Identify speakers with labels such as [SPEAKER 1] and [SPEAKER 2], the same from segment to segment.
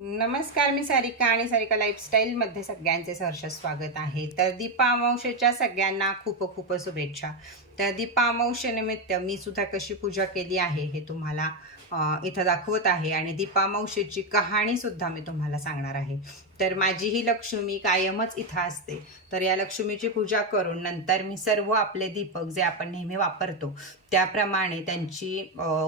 [SPEAKER 1] नमस्कार मी सारिका आणि सारिका लाईफस्टाईलमध्ये सगळ्यांचे सहर्ष स्वागत आहे. तर दीपामंशेच्या सगळ्यांना खूप खूप शुभेच्छा. तर दीपामावशेनिमित्त मी सुद्धा कशी पूजा केली आहे हे तुम्हाला इथं दाखवत आहे आणि दीपामंशेची कहाणी सुद्धा मी तुम्हाला सांगणार आहे. तर माझी ही लक्ष्मी कायमच इथं असते. तर या लक्ष्मीची पूजा करून नंतर मी सर्व आपले दीपक जे आपण नेहमी वापरतो त्याप्रमाणे त्यांची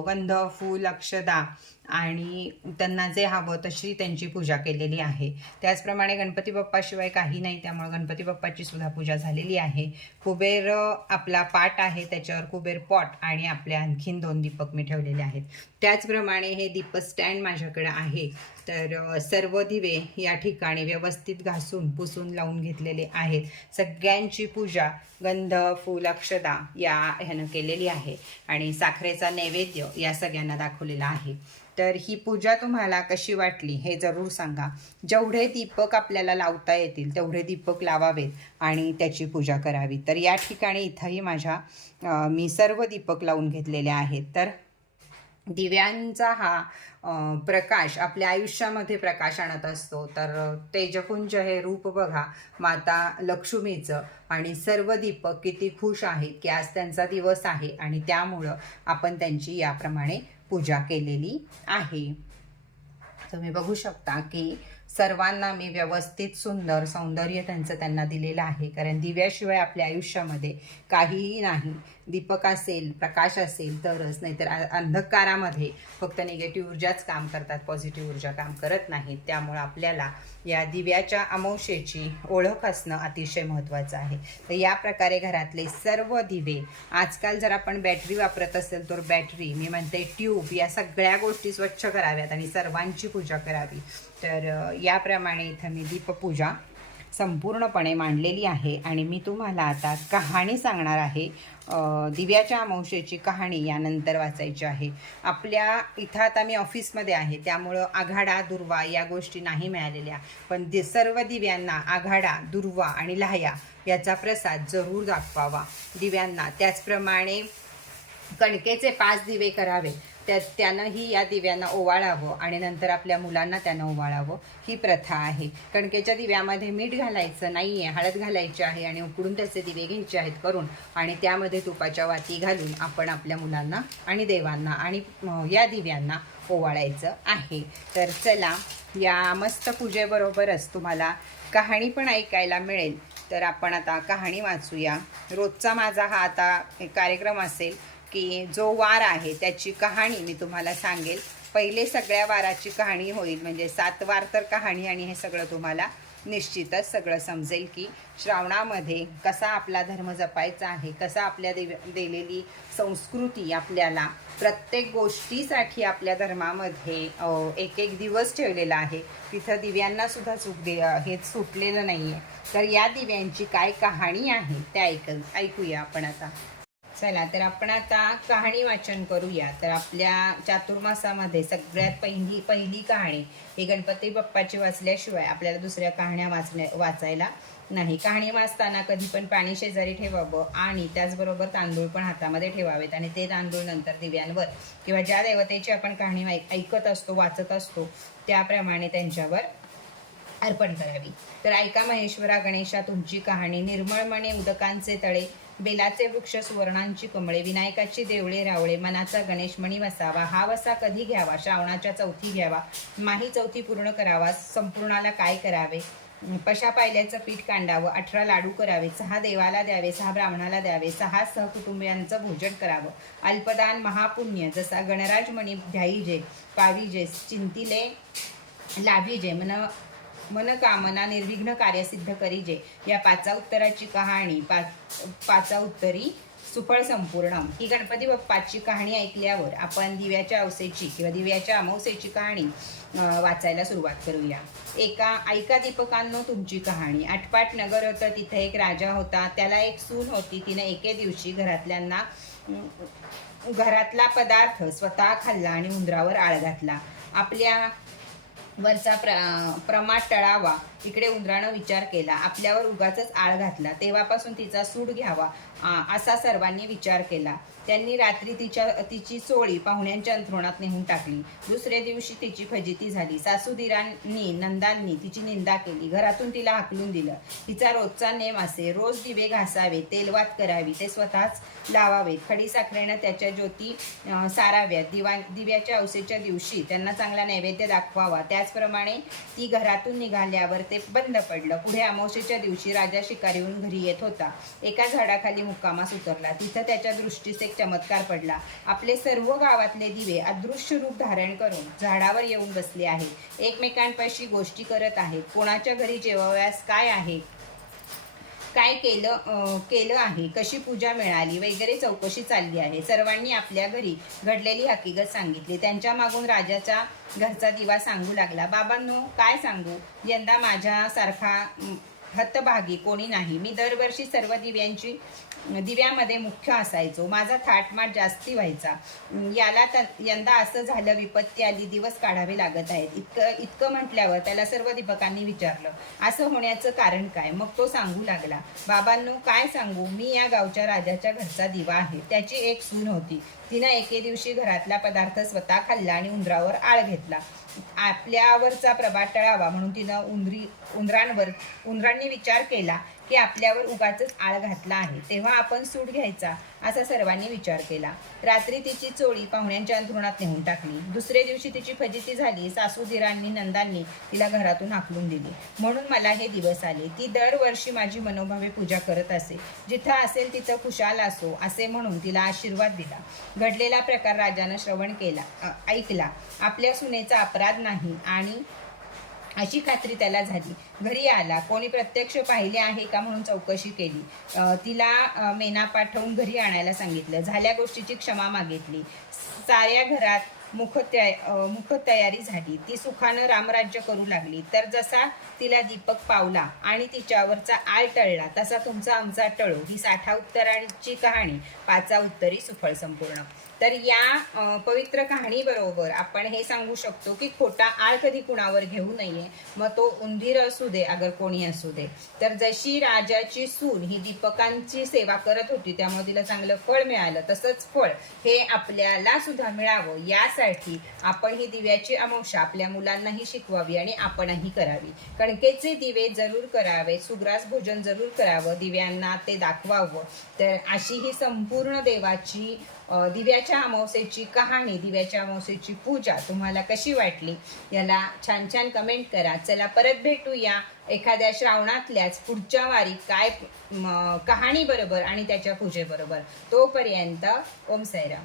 [SPEAKER 1] गंध फूल अक्षदा आणि त्यांना जे हवं तशी त्यांची पूजा केलेली आहे. त्याचप्रमाणे गणपती बाप्पाशिवाय काही नाही त्यामुळे गणपती बाप्पाची सुद्धा पूजा झालेली आहे. कुबेर आपला पाट आहे त्याच्यावर कुबेर पॉट आणि आपले आणखीन दोन दीपक मी ठेवलेले आहेत. त्याचप्रमाणे हे दीपक स्टँड माझ्याकडे आहे. तर सर्व दिवे या ठिकाणी ठिकाणी व्यवस्थित घासून पुसून लावून घेतलेले आहेत. सगळ्यांची पूजा गंध फूल अक्षदा या ह्यानं केलेली आहे आणि साखरेचा नैवेद्य या सगळ्यांना दाखवलेला आहे. तर ही पूजा तुम्हाला कशी वाटली हे जरूर सांगा. जेवढे दीपक आपल्याला लावता येतील तेवढे दीपक लावावेत आणि त्याची पूजा करावी. तर या ठिकाणी इथंही माझ्या मी सर्व दीपक लावून घेतलेले आहेत. तर दिव्यांचा हा प्रकाश आपल्या आयुष्यामध्ये प्रकाश आणत असतो. तर तेजपुंज हे रूप बघा माता लक्ष्मीचं. आणि सर्व दीपक किती खुश आहेत की आज त्यांचा दिवस आहे आणि त्यामुळं आपण त्यांची याप्रमाणे पूजा केलेली आहे. तुम्ही बघू शकता की सर्वांना मी व्यवस्थित सुंदर सौंदर्य त्यांचं त्यांना दिलेलं आहे. कारण दिव्याशिवाय आपल्या आयुष्यामध्ये काहीही नाही. दीपक असेल प्रकाश असेल तरच. नाहीतर अंधकारामध्ये फक्त निगेटिव्ह ऊर्जाच काम करतात पॉझिटिव्ह ऊर्जा काम करत नाहीत. त्यामुळं आपल्याला या दिव्याच्या अमावशेची ओळख असणं अतिशय महत्त्वाचं आहे. तर या प्रकारे घरातले सर्व दिवे आजकाल जर आपण बॅटरी वापरत असेल तर बॅटरी मी म्हणते ट्यूब या सगळ्या गोष्टी स्वच्छ कराव्यात आणि सर्वांची पूजा करावी. तर याप्रमाणे इथं मी दीपपूजा संपूर्णपणे मांडलेली आहे आणि मी तुम्हाला आता कहाणी सांगणार आहे. दिव्याच्या अमावशेची कहाणी यानंतर वाचायची आहे. आपल्या इथं आता मी ऑफिसमध्ये आहे त्यामुळं आघाडा दुर्वा या गोष्टी नाही मिळालेल्या. पण दि सर्व दिव्यांना आघाडा दुर्वा आणि लाह्या याचा प्रसाद जरूर दाखवावा. दिव्यांना त्याचप्रमाणे कणकेचे पाच दिवे करावे. त्या त्यानंही या दिव्यांना ओवाळावं आणि नंतर आपल्या मुलांना त्यानं ओवाळावं. ही प्रथा आहे. कणकेच्या दिव्यामध्ये मीठ घालायचं नाही आहे हळद घालायची आहे आणि उकडून त्याचे दिवे घ्यायचे आहेत करून आणि त्यामध्ये तुपाच्या वाती घालून आपण आपल्या मुलांना आणि देवांना आणि या दिव्यांना ओवाळायचं आहे. तर चला या मस्त पूजेबरोबरच तुम्हाला कहाणी पण ऐकायला मिळेल. तर आपण आता कहाणी वाचूया. रोजचा माझा हा आता कार्यक्रम असेल. की जो वार आहे त्याची कहाणी मी तुम्हाला सांगेल. पहिले सगळ्या वाराची कहाणी होईल म्हणजे सात वार तर कहाणी आणि हे सगळं तुम्हाला निश्चितच सगळं समजेल की श्रावणामध्ये कसा आपला धर्म जपायचा आहे कसा आपल्या देव दिलेली संस्कृती आपल्याला प्रत्येक गोष्टीसाठी आपल्या धर्मामध्ये एक एक दिवस ठेवलेला आहे. तिथं दिव्यांना सुद्धा चूक दे हे सुटलेलं नाही आहे तर या दिव्यांची काय कहाणी आहे ते ऐक ऐकूया आपण आता. चला तर आपण आता कहाणी वाचन करूया. तर आपल्या चातुर्मासामध्ये सगळ्यात पहिली पहिली कहाणी ही गणपती बाप्पाची वाचल्याशिवाय आपल्याला दुसऱ्या कहाण्या वाचण्या वाचायला नाही. कहाणी वाचताना कधी पण पाणी शेजारी ठेवावं आणि त्याचबरोबर तांदूळ पण हातामध्ये ठेवावेत आणि ते तांदूळ नंतर दिव्यांवर किंवा ज्या देवतेची आपण कहाणी ऐक- ऐकत असतो वाचत असतो त्याप्रमाणे त्यांच्यावर अर्पण करावी. तर ऐका महेश्वरा गणेशा तुमची कहाणी निर्मळमणे उदकांचे तळे बेलाचे वृक्ष सुवर्णांची कमळे विनायकाची देवळे रावळे मनाचा गणेश मणी वसावा हा वसा कधी घ्यावा श्रावणाच्या चौथी घ्यावा माही चौथी पूर्ण करावा संपूर्णाला काय करावे पशा पायल्याचं पीठ कांडावं अठरा लाडू करावे सहा देवाला द्यावे सहा ब्राह्मणाला द्यावे सहा सहकुटुंबियांचं भोजन करावं अल्पदान महापुण्य जसा गणराज मणी ध्याईजे पाविजे चिंतिले लाभिजे मन मनकामना निर्विघ्न कार्यसिद्ध करीजे या पाचा उत्तराची कहाणी पाच पाचा उत्तरी सुफळ संपूर्ण ही गणपती बाप्पाची कहाणी ऐकल्यावर आपण दिव्याच्या अवसेची किंवा दिव्याच्या अमावसेची कहाणी वाचायला सुरुवात करूया. एका ऐका दीपकांनो तुमची कहाणी. आटपाट नगर होतं तिथे एक राजा होता. त्याला एक सून होती. तिने एके दिवशी घरातल्यांना घरातला पदार्थ स्वतः खाल्ला आणि उंदरावर आळ घातला. आपल्या वरचा प्र प्रमाट टळावा. इकडे उंदरानं विचार केला. आपल्यावर उगाच आळ घातला. तेव्हापासून तिचा सूड घ्यावा. असा सर्वांनी विचार केला. त्यांनी रात्री तिच्या तिची चोळी पाहुण्यांच्या अंथरुणात नेऊन टाकली. दुसऱ्या दिवशी तिची फजिती झाली. सासूदिरांनी नंदांनी तिची निंदा केली. घरातून तिला हाकलून दिलं. तिचा रोजचा नेम असे रोज दिवे घासावे तेलवात करावी ते स्वतःच लावावेत. खडी साखरेनं त्याच्या ज्योती साराव्यात. दिवा दिव्याच्या औसेच्या दिवशी त्यांना चांगला नैवेद्य दाखवावा. त्याचप्रमाणे ती घरातून निघाल्यावर ते बंद पडलं. पुढे अमावशेच्या दिवशी राजा शिकारीहून घरी येत होता. एका झाडाखाली मुक्कामास उतरला. तिथं त्याच्या दृष्टीस एक चमत्कार पडला. आपले सर्व गावातले दिवे अदृश्य रूप धारण करून झाडावर येऊन बसले आहेत. एकमेकांपाशी गोष्टी करत आहेत. कोणाच्या घरी जेवाव्यास काय आहे? काय केलं केलं आहे? कशी पूजा मिळाली? वगैरे चौकशी चालली आहे. सर्वांनी आपल्या घरी घडलेली हकीकत सांगितली. त्यांच्या मागून राजाचा घरचा दिवा सांगू लागला. बाबांनो काय सांगू? यंदा माझ्यासारखा हतभागी कोणी नाही. मी दरवर्षी सर्व दिव्यांची दिव्यामध्ये मुख्य असायचो. माझा थाटमाट जास्ती व्हायचा. याला त- यंदा असं झालं विपत्ती आली दिवस काढावे लागत आहेत. इतकं इतकं म्हटल्यावर त्याला सर्व दीपकांनी विचारलं असं होण्याचं कारण काय? मग तो सांगू लागला बाबांनो काय सांगू? मी या गावच्या राजाच्या घरचा दिवा आहे. त्याची एक सून होती. तिनं एके दिवशी घरातला पदार्थ स्वतः खाल्ला आणि उंदरावर आळ घेतला. आपल्यावरचा प्रभाव टळावा म्हणून तिनं उंदरी उंदरांवर उंदरांनी विचार केला की आपल्यावर उगाच आळ घातला आहे. तेव्हा आपण सूट घ्यायचा असा सर्वांनी विचार केला. रात्री तिची चोळी पाहुण्यांच्या अंथरुणात नेऊन टाकली. दुसऱ्या दिवशी तिची फजिती झाली. सासूधीरांनी नंदांनी तिला घरातून हाकलून दिली. म्हणून मला हे दिवस आले. ती दरवर्षी माझी मनोभावे पूजा करत असे. जिथं असेल तिथं खुशाल असो असे म्हणून तिला आशीर्वाद दिला. घडलेला प्रकार राजानं श्रवण केला ऐकला. आपल्या सुनेचा अपराध नाही आणि अशी खात्री त्याला झाली. घरी आला. कोणी प्रत्यक्ष पाहिले आहे का म्हणून चौकशी केली. तिला मेना पाठवून घरी आणायला सांगितलं. झाल्या गोष्टीची क्षमा मागितली. साऱ्या घरात मुख त्या मुख तयारी झाली. ती सुखानं रामराज्य करू लागली. तर जसा तिला दीपक पावला आणि तिच्यावरचा आळ टळला तसा तुमचा आमचा टळो. ही साठा उत्तराची कहाणी. पाचा उत्तरी सुफळ संपूर्ण. तर या पवित्र कहाणी बरोबर आपण हे सांगू शकतो की खोटा आळ कधी कुणावर घेऊ नये. मग तो उंदीर असू दे अगर कोणी असू दे. तर जशी राजाची सून ही दीपकांची सेवा करत होती त्यामुळे तिला चांगलं फळ मिळालं. तसंच फळ हे आपल्याला सुद्धा मिळावं. यासाठी आपण ही दिव्याची अमावस्या आपल्या मुलांनाही शिकवावी आणि आपणही करावी. कणकेचे दिवे जरूर करावे सुग्रास भोजन जरूर करावं दिव्यांना ते दाखवावं. तर अशी ही संपूर्ण देवाची दिव्याच्या अमावस्येची कहाणी दिव्याच्या अमावस्येची पूजा तुम्हाला कशी वाटली? याला छान छान कमेंट करा. चला परत भेटूया एखाद्या श्रावणातल्याच पुढच्या वारी काय कहाणी बरोबर आणि त्याच्या पूजेबरोबर. तोपर्यंत ओम साईराम.